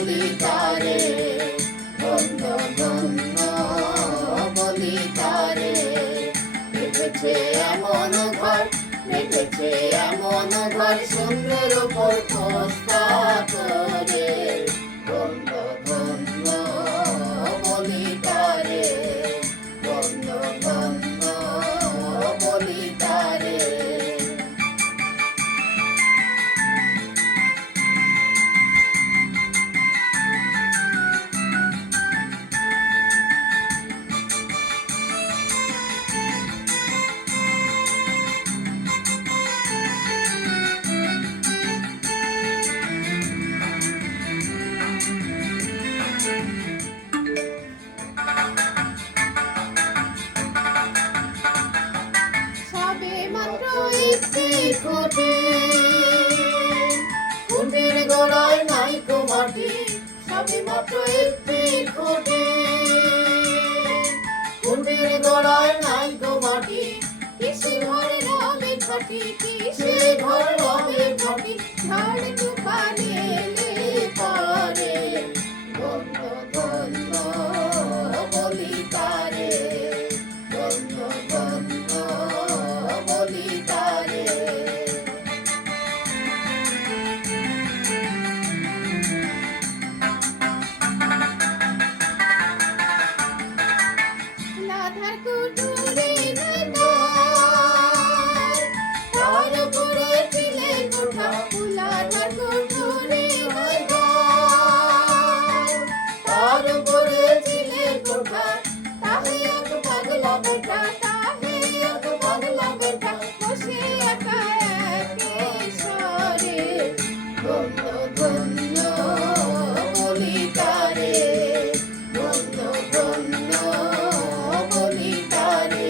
বলি তারে, ধন্য ধন্য বলি তারে। বেঁধেছে এমন ঘর, বেঁধেছে এমন ঘর, সুন্দর উপর পোস্তা করে। ধন্য ধন্য বলি তারে, ধন্য ধন্য বলি তারে। খুঁটি খুঁটির গোড়ায় নাইকো মাটি, সবে মাত্র একটি খুঁটি। খুঁটির গোড়ায় নাইকো মাটি, কিসে ঘরে রবে ঘাটি, কিসে ঘর রবে ঘাটি। ঝড় তুফান এলে পরে, ধন্য ধন্য বলি তারে, ধন্য ধন্য বলি তারে। রাধার কুটুরে তার উপরে ছিলে কোঠা, রাধার কুটুরে তার উপরে ছিলে কোঠা। তাহে এক পাগলা বেটা, তাহে এক পাগলা বেটা, বসে একা একেশ্বরে। ধন্য ধন্য বলি তারে, ধন্য ধন্য বলি তারে।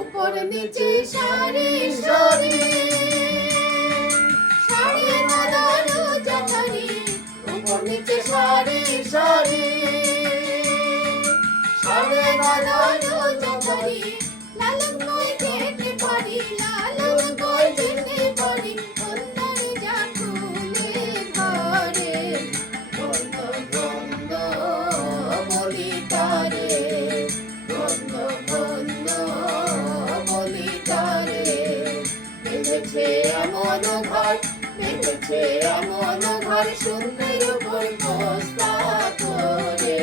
উপর নিচে সারি সারি, সারি মদন জাহারি। উপর নিচে সারি সারি, সারি মদন জাহারি। লালন কই যেতে পারি, লালন কই যেতে পারি, সুন্দর যা ফুলে ঘরে। ধন্য ধন্য বলি তারে, ধন্য ধন্য বলি তারে। বেঁধেছে এমন ঘর, বেঁধেছে এমন ঘর, সুন্দর উপর পোস্তা করে।